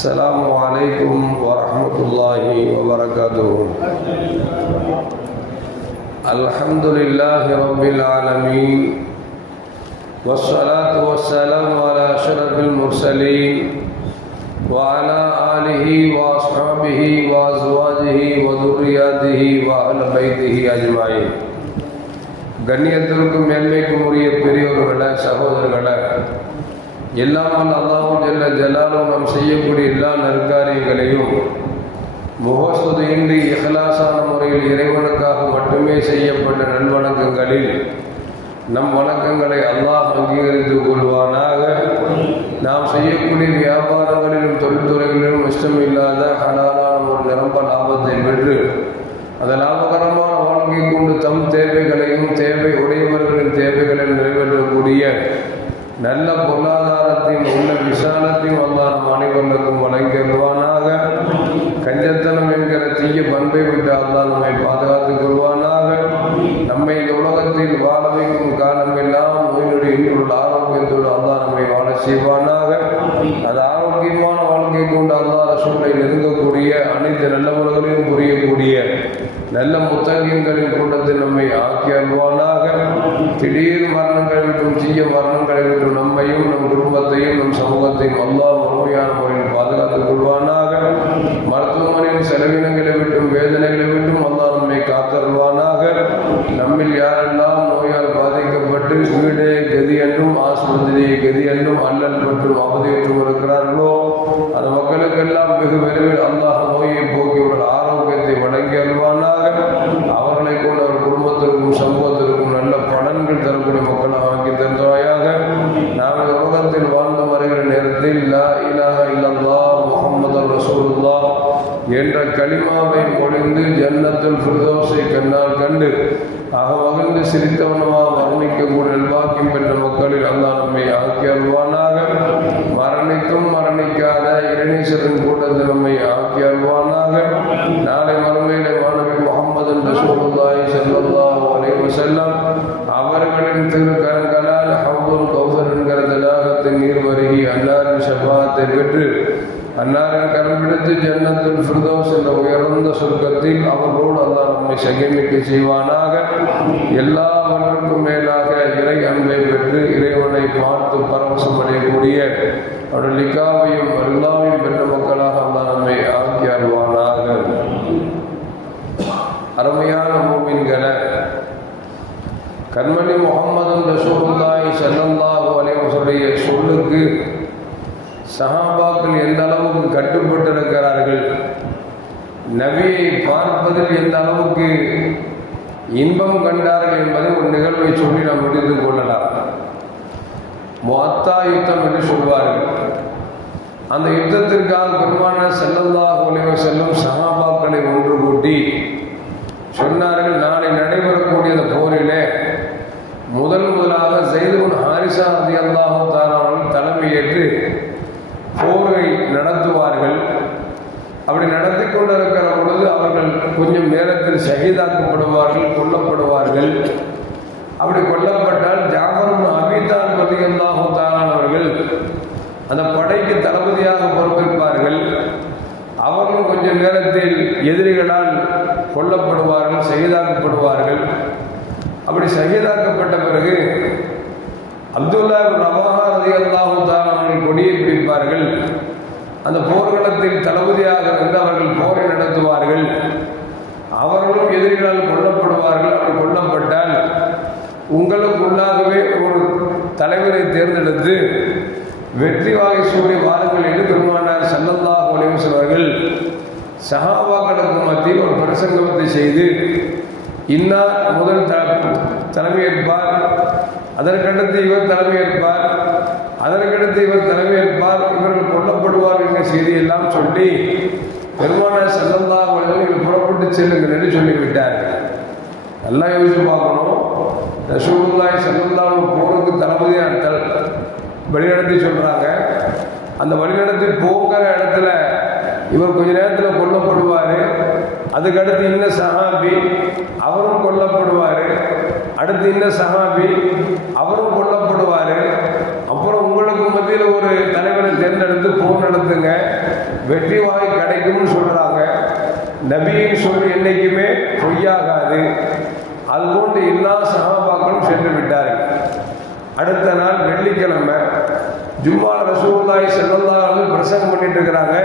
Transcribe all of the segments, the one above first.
السلام عليكم ورحمة الله وبركاته الحمد لله رب العالمين والصلاة والسلام على أشرف المرسلين وعلى آله وأصحابه وأزواجه وذرياته وأهل بيته أجمعين கண்ணியத்திற்கும் மேன்மைக்கும் உரிய பெரியோர்களே சகோதரர்களே எல்லாம் அல்லாஹும் ஜல்ல ஜலாலும் நாம் செய்யக்கூடிய எல்லா நற்காரியங்களையும் முகஸ்துதியின்றி இஹலாசான முறையில் இறைவனுக்காக மட்டுமே செய்யப்பட்ட நல்வணக்கங்களில் நம் வணக்கங்களை அல்லாஹ் அங்கீகரித்து கொள்வானாக. நாம் செய்யக்கூடிய வியாபாரங்களிலும் தொழில்துறைகளிலும் இஷ்டம் இல்லாத ஹலாலான ஒரு நிரம்ப லாபத்தை பெற்று அந்த லாபகரமான வாழ்க்கை கொண்டு தம் தேவைகளையும் தேவை உடையவர்களின் தேவைகளையும் நல்ல பொருளாதாரத்தையும் உள்ள விசாலத்தையும் அல்லாஹ் நம் அனைவருக்கும் வழங்கிடுவானாக கஞ்சத்தனம் என்கிற தீய பண்பை விட்டு அல்லாஹ் நம்மை பாதுகாத்துக் கொள்வானாக. நம்மை இந்த உலகத்தில் வாழ வைக்கும் காலமெல்லாம் நோயினுடைய இன்னொரு ஆரோக்கியத்தோடு அல்லாஹ் நம்மை வாழ செய்வானாக. அது ஆரோக்கியமான வாழ்க்கை கொண்டு அல்லாஹ் ரசூலை நெருங்கக்கூடிய அனைத்து நல்ல முறைகளையும் புரியக்கூடிய நல்ல முத்தக களிமாவை ஒளிந்து ஜன்னத்துல் கண்ணால் கண்டு. ஆக மகிழ்ந்து சிரித்தவனமாக மரணிக்கக்கூடிய நல்வாக்கியம் பெற்ற மக்களில் அல்லாஹ் நம்மை ஆக்கி அல்வானாக மரணிக்கும் மரணிக்காத இரணீஸ்வரன் கூட்டத்தில் நம்மை சகிமிக்க செய்வானாக. எல்லாவற்றுக்கும் மேலாக இறை அன்பை பெற்று இறைவனை பார்த்து பரவசம் அடையக்கூடிய. அவருடைய நபியை பார்ப்பதில் எந்த அளவுக்கு இன்பம் கண்டார்கள் என்பதை ஒரு நிகழ்வை சொல்லி நாம் முடிந்து கொள்ளலாம். மொத்தா யுத்தம் என்று சொல்வார்கள். அந்த யுத்தத்திற்காக பெருமான செல்லல்லாஹ் உலக செல்லும் சகாபாக்களை ஒன்று கூட்டி சொன்னார்கள் நாளை நடைபெறக்கூடிய அந்த போரிலே முதல் முதலாக செய்துகுன் ஹாரிசா அதி அல்லாஹு தாரா தலைமையேற்று போரை நடத்துவார்கள் அப்படி நடத்தி கொண்டிருக்கிற பொழுது அவர்கள் கொஞ்சம் நேரத்தில் ஷஹீதாக்கப்படுவார்கள் கொல்லப்படுவார்கள் அப்படி கொல்லப்பட்டால் ஜாஃபரும் அபிதான் பதிகல்லாஹு தாரான் அவர்கள் அந்த படைக்கு தளபதியாக பொறுப்பேற்பார்கள் அவர்களும் உலகத்தில் எதிரிகளால் கொல்லப்படுவார்கள் சகிதாக்கப்படுவார்கள். அப்படி சகிதாக்கப்பட்ட பிறகு அப்துல்லா ரவாஹா அல்லாஹு கொடியை பிடிப்பார்கள். அந்த போர்க்களத்தில் தளபதியாக இருந்து அவர்கள் போரை நடத்துவார்கள். அவர்களும் எதிரிகளால் கொல்லப்படுவார்கள். அப்படி கொல்லப்பட்டால் உங்களுக்குள்ளாகவே ஒரு தலைவரை தேர்ந்தெடுத்து வெற்றி வாகை சூடி வாருங்கள் என்று பெருமானார் சல்லல்லாஹ் ஒலிவசன் அவர்கள் சஹாபாக்களுக்கு மத்தியில் ஒரு பிரசங்கத்தை செய்து இன்னார் முதல் த தலைமையேற்பார் அதற்கடுத்து இவர் தலைமையேற்பார் அதற்கடுத்து இவர் தலைமையேற்பார் இவர்கள் கொல்லப்படுவார் என்ற செய்தியெல்லாம் சொல்லி பெருமானார் செல்லல்லா அவர்கள் புறப்பட்டு செல்லுங்கள் என்று சொல்லிவிட்டார். நல்லா யோசிச்சு பார்க்கணும். ரசூலுல்லாய் செல்லல்லாவும் போருக்கு தளபதியாக வழிநடத்தி சொல்கிறாங்க அந்த வழிநடத்தி போகிற இடத்துல இவர் கொஞ்ச நேரத்தில் கொல்லப்படுவார். அதுக்கடுத்து இன்ன சஹாபி அவரும் கொல்லப்படுவார். அடுத்து இன்ன சஹாபி அவரும் கொல்லப்படுவார். அப்புறம் உங்களுக்கு மத்தியில் ஒரு தலைவரை தேர்ந்தெடுத்து போர் நடத்துங்க. வெற்றி வாய் கிடைக்கும்னு சொல்றாங்க. நபியின் சொல் என்னைக்குமே பொய்யாகாது. அதுபோன்று எல்லா சகாபாக்களும் சென்று விட்டார்கள். அடுத்த நாள் வெள்ளிக்கிழமை ஜும்மா ரசூல்லாய் செல்லல்லாஹு பிரசங்கம் பண்ணிட்டு இருக்கிறாங்க.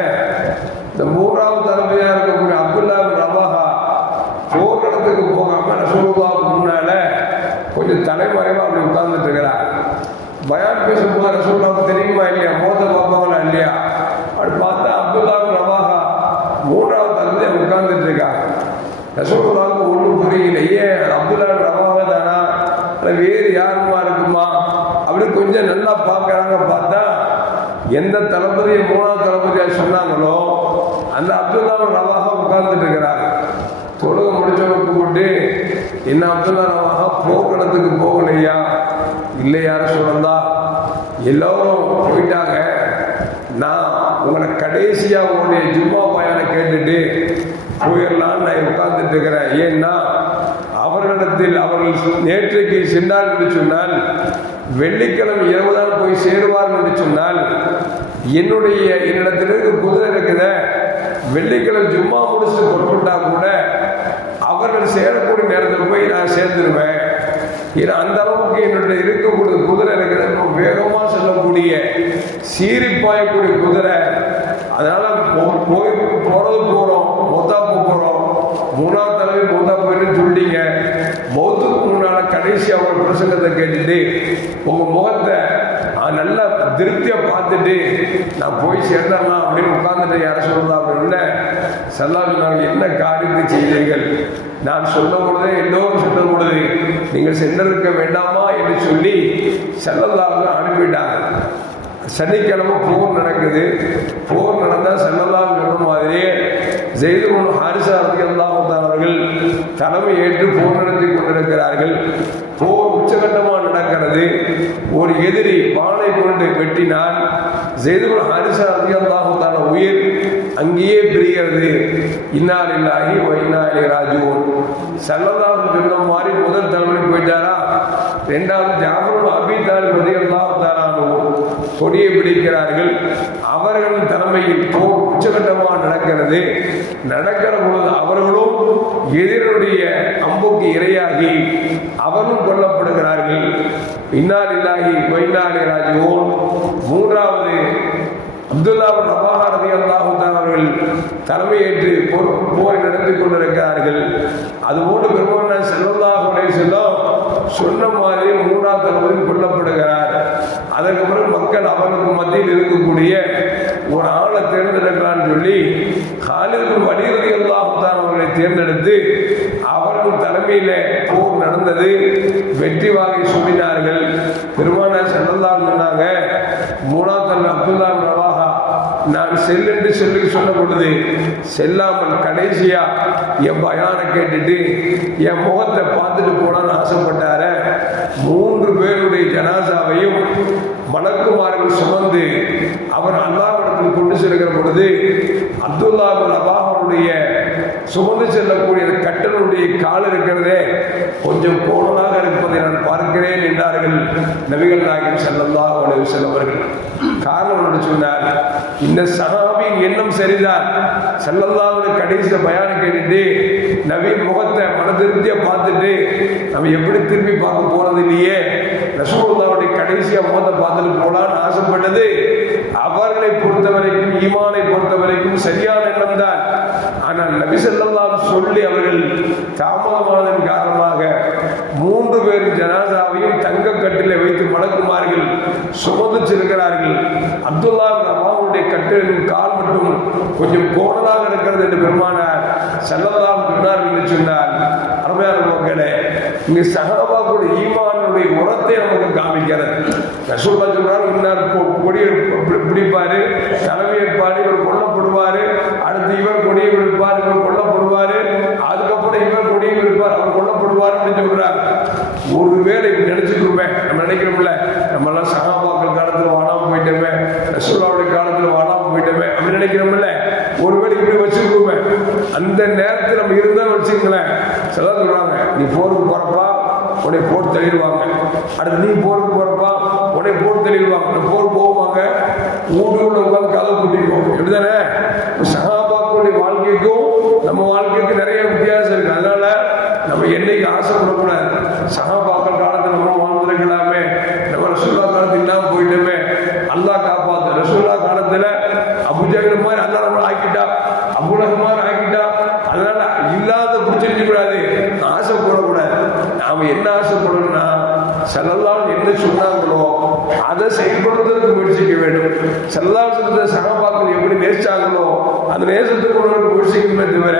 இந்த மூன்றாவது தலைமையாக இருக்கக்கூடிய அப்துல்லா பின் ரவாஹா போர் இடத்துக்கு போகாம ரசூல்லாவுக்கு முன்னால கொஞ்சம் தலைமறைவா அப்படி உட்கார்ந்துட்டு இருக்கிறார் பயான் பேசும்போது ரசூல்லாவுக்கு தெரியுமா இல்லையா? மோத பார்ப்பாங்களா இல்லையா? அப்படி பார்த்தா அப்துல்லா பின் ரவாஹா மூன்றாவது தலைமையை உட்கார்ந்துட்டு இருக்காங்க. ரசூல்லாவுக்கு ஒன்றும் புரியலையே. அப்துல்லா கொஞ்சம் நல்லா பார்க்குறாங்க பார்த்தா எந்த தளபதியை மூணாவது தளபதியாக சொன்னாங்களோ அந்த அப்துல்லா ரவாக உட்கார்ந்துட்டு இருக்கிறாங்க. தொழுக முடிச்சவங்க கூப்பிட்டு என்ன அப்துல்லா ரவாக போக்குறதுக்கு போகலையா? இல்லை யாரும் சொல்லந்தா எல்லோரும் போயிட்டாங்க. நான் உங்களை கடைசியாக உங்களுடைய ஜும்மா பயானை கேட்டுட்டு போயிடலான்னு நான் உட்கார்ந்துட்டு இருக்கிறேன். ஏன்னா அவர்களிடத்தில் அவர்கள் நேற்றைக்கு சென்றார்கள் என்று சொன்னால் வெள்ளிக்கிழமை இரவுதான் போய் சேருவார்கள் என்று சொன்னால் என்னுடைய என்னிடத்திலிருந்து குதிரை இருக்குத. வெள்ளிக்கிழமை ஜும்மா முடிச்சு புறப்பட்டா கூட அவர்கள் சேரக்கூடிய நேரத்தில் போய் நான் சேர்ந்துருவேன். ஏன்னா அந்த அளவுக்கு என்னுடைய இருக்கக்கூடிய குதிரை இருக்கிற ரொம்ப வேகமாக செல்லக்கூடிய சீறி பாயக்கூடிய குதிரை. அதனால போ- போய் போறது போறோம் மொத்தாப்பு போறோம். மூணாவது தலைவர் மொத்தா போயிட்டு சொல்லிட்டீங்க நான் கடைசி அவங்க பிரசங்கத்தை கேட்டுட்டு உங்கள் முகத்தை நல்லா திருப்தியாக பார்த்துட்டு நான் போய் சேர்ந்தரலாம் அப்படின்னு உட்கார்ந்துட்டு யார சொல்லலாம் அப்படின்னு செல்லாம் நாங்கள் என்ன காரியத்தை செய்தீர்கள்? நான் சொல்ல பொழுது எல்லோரும் சொல்லும் பொழுது நீங்கள் சென்றிருக்க வேண்டாமா? என்று சொல்லி செல்லல்லாக அனுப்பிட்டாங்க சனிக்கிழமை போர் நடக்குது. போர் நடந்தால் செல்லலாம் சொன்ன மாதிரியே ஜெய்துன் ஹாரிசா ரதியல்லாஹு அவர்கள் தலைமை ஏற்று போர் நடத்தி கொண்டிருக்கிறார்கள். போர் உச்சகட்டமாக நடக்கிறது. ஒரு எதிரி வாளை கொண்டு வெட்டினான் ஜெய்துன் ஹாரிசா ரதியல்லாஹு தான உயிர் அங்கேயே பிரிகிறது. இன்னால் இல்லாஹி வைனாலி ராஜுவோன் சல்லல்லாஹு சொன்ன மாதிரி முதல் தலைமுறை போயிட்டாரா? ரெண்டாவது ஜாபர் அபி தாலிப் ரதியல்லாஹு கொடியை பிடிக்கிறார்கள். அவர்களும் தலைமையில் போர் உச்சகட்டமாக நடக்கிறது. நடக்கிற பொழுது அவர்களும் எதிரனுடைய அம்புக்கு இரையாகி அவரும் கொல்லப்படுகிறார்கள். இன்னால் இல்லாஹி வைனாலி மூன்றாவது அப்துல்லாவின் ரபாஹரதி அல்லாஹுதான் அவர்கள் தலைமையேற்று போர் போரை நடத்தி கொண்டிருக்கிறார்கள். அதுபோன்று பெருமானார் செல்லல்லாஹு அலைஹி செல்லம் சொன்ன மாதிரி மூன்றாம் தளபதி கொல்லப்படுகிறார். அதற்கப்புறம் பிறகு மக்கள் அவனுக்கு மத்தியில் இருக்கக்கூடிய ஒரு ஆளை தேர்ந்தெடுக்கலான்னு சொல்லி காலிற்கு வடிவதி அல்லாஹுத்தான் அவர்களை தேர்ந்தெடுத்து அவர்கள் தலைமையில போர் நடந்தது. வெற்றி வாங்கி சொல்லினார்கள் பெருமான செல்லல்லாம் சொன்னாங்க மூணாம் தன் அப்துல்லா நான் நான் என்று சொல்லி சொன்ன பொழுது செல்லாமல் கடைசியா என் பயானை கேட்டுட்டு என் முகத்தை பார்த்துட்டு போனான்னு ஆசைப்பட்டார. மூன்று பேருடைய ஜனாசாவையும் மலக்குமார்கள் சுமந்து அவர் அல்லாவிடத்தில் கொண்டு செல்கிற பொழுது அப்துல்லா அபாஹனுடைய சுமந்து செல்லக்கூடிய கட்டனுடைய கால் இருக்கிறதே கொஞ்சம் கோணலாக இருப்பதை நான் பார்க்கிறேன் என்றார்கள் நபிகள் நாயகம் செல்லல்லா அவளை செல்லவர்கள் காரணம் என்று சொன்னார் இந்த சகாபியின் எண்ணம் சரிதான். செல்லல்லாவுடைய கடைசியில் பயானம் கேட்டுட்டு நபி முகத்தை மனதிருப்திய பார்த்துட்டு நம்ம எப்படி திரும்பி பார்க்க போறது இல்லையே? ரசூலுல்லாவுடைய கடைசியா முகத்தை பார்த்துட்டு போலான்னு ஆசைப்பட்டது. அவர்களை பொறுத்த வரைக்கும் ஈமானை பொறுத்த வரைக்கும் சரியான எண்ணம் தான் ஆனால் நபி சொல்லி அவர்கள் தாமதமானதன் காரணமாக மூன்று பேர் ஜனாசாவையும் தங்க கட்டில வைத்து மடக்குமார்கள் சுமந்து செல்கிறார்கள் அப்துல்லா அம்மாவுடைய கட்டிலின் கால் மட்டும் கொஞ்சம் கோணலாக இருக்கிறது என்று பெருமானார் செல்லலாம் சொன்னார் என்று சொன்னார். அருமையான மக்களே இங்கு சகாபாக்குடைய ஈமானுடைய உரத்தை நமக்கு காமிக்கிறது. ரசூல்லா சொல்றாரு இன்னார் கொடி கொடியை தலைமையேற்பாடு இவர் கொல்லப்படுவாரு அடுத்து இவர் கொடியை பிடிப்பார் இவர் கொல்லப்படுவாரு அதுக்கப்புறம் இவர் கொடியை பிடிப்பார் அவர் கொல்லப்படுவார் அப்படின்னு சொல்றாரு ஒருவேளை இப்படி நினைச்சுக்கிறோமே நம்ம நினைக்கிறோம்ல நம்ம எல்லாம் சகாபாக்கள் காலத்துல வாழாம போயிட்டோமே ரசூல்லாவுடைய காலத்துல வாழாம போயிட்டோமே அப்படி நினைக்கிறோம்ல ஒருவேளை இப்படி வச்சிருக்கோமே அந்த நேரத்தில் நம்ம இருந்தா வச்சுங்களேன் சில சொல்றாங்க நீ போருக்கு போறப்பா உடைய போட்டு தள்ளிடுவாங்க. அடுத்து நீ போருக்கு போறப்பா உடனே போர் தெளிவாங்க இந்த போர் போவாங்க ஊடுள்ள உட்காந்து கதை கூட்டிருக்கோம் எப்படிதானே? சகாபாக்களுடைய வாழ்க்கைக்கும் நம்ம வாழ்க்கைக்கும் நிறைய வித்தியாசம் இருக்கு. அதனால நம்ம என்னைக்கு ஆசைப்படக்கூடாது? சகாபாக்கள் காலத்தில் நம்ம வாழ்ந்துருக்கலாமே நம்ம ரசூல்லா காலத்தில் இல்லாம போயிட்டோமே அல்லாஹ் காப்பாத்து ரசூல்லா காலத்துல அபுஜகல் மாதிரி அல்லா நம்ம ஆக்கிட்டா அபுலக மாதிரி ஆக்கிட்டா அதனால இல்லாத பிடிச்சிருக்க கூடாது ஆசைப்படக்கூடாது நாம என்ன ஆசைப்படணும்னா செல்லலாம் என்ன சொன்னாங்களோ அதை செயல்படுத்துறதுக்கு முயற்சிக்க வேண்டும். செல்லலாம் சகபாக்கள் எப்படி நேசிச்சாங்களோ அந்த நேசத்துக்கு முயற்சிக்கணுமே தவிர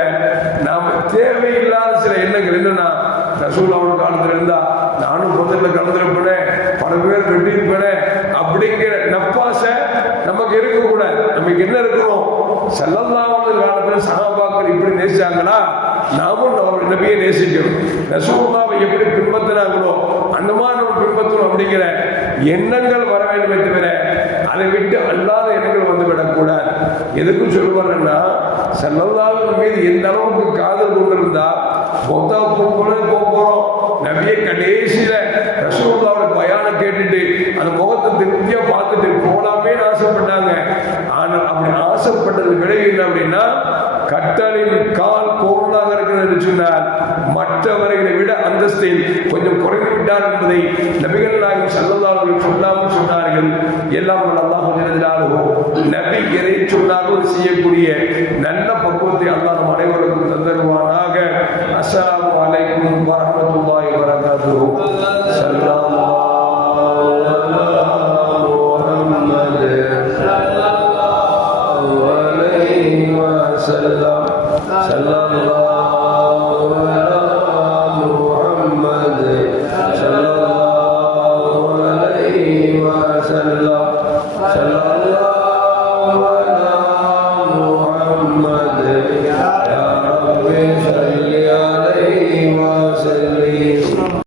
நாம் தேவையில்லாத சில எண்ணங்கள் என்னன்னா ரசூலாவோட காலத்தில் இருந்தா நானும் முதல்ல கலந்துருப்பேனே பல பேர் வெட்டியிருப்பேனே அப்படிங்கிற நப்பாசை நமக்கு இருக்கக்கூடாது. நமக்கு என்ன இருக்கணும்? செல்லல்லாவது காலத்துல சகாபாக்கள் இப்படி நேசிச்சாங்கன்னா நாமும் நம்மளுடைய நபியை நேசிக்கணும். ரசூல்லாவை எப்படி பின்பற்றினாங்களோ அந்த மாதிரி நம்ம பின்பற்றணும் அப்படிங்கிற எண்ணங்கள் வர வேண்டுமே தவிர அதை விட்டு அல்லாத எண்ணங்கள் வந்து விடக்கூடாது எதுக்கும் சொல்லுவாங்கன்னா செல்லல்லாவின் மீது எந்த அளவுக்கு காதல் கொண்டிருந்தா மொத்த போக போகிறோம் நபிய கடைசியில ரசூல்லாவோட பயானம் கேட்டுட்டு அந்த முகத்தை திருப்தியா பார்த்துட்டு போலாமேன்னு ஆசைப்பட்டாங்க. ஆனால் அப்படி ஆசைப்பட்டது விளைவு இல்லை அப்படின்னா கட்டளின் கால் கோவலாக இருக்கிறது சொன்னால் மற்றவர்களை விட அந்தஸ்தில் கொஞ்சம் குறைந்து விட்டார் என்பதை நபிகள் நாயகம் சல்லல்லாஹர்கள் சொல்லாமல் சொன்னார்கள். எல்லாம் அல்லாஹ் நபி எதை சொன்னாலும் செய்யக்கூடிய நல்ல பக்குவத்தை அல்லாஹ்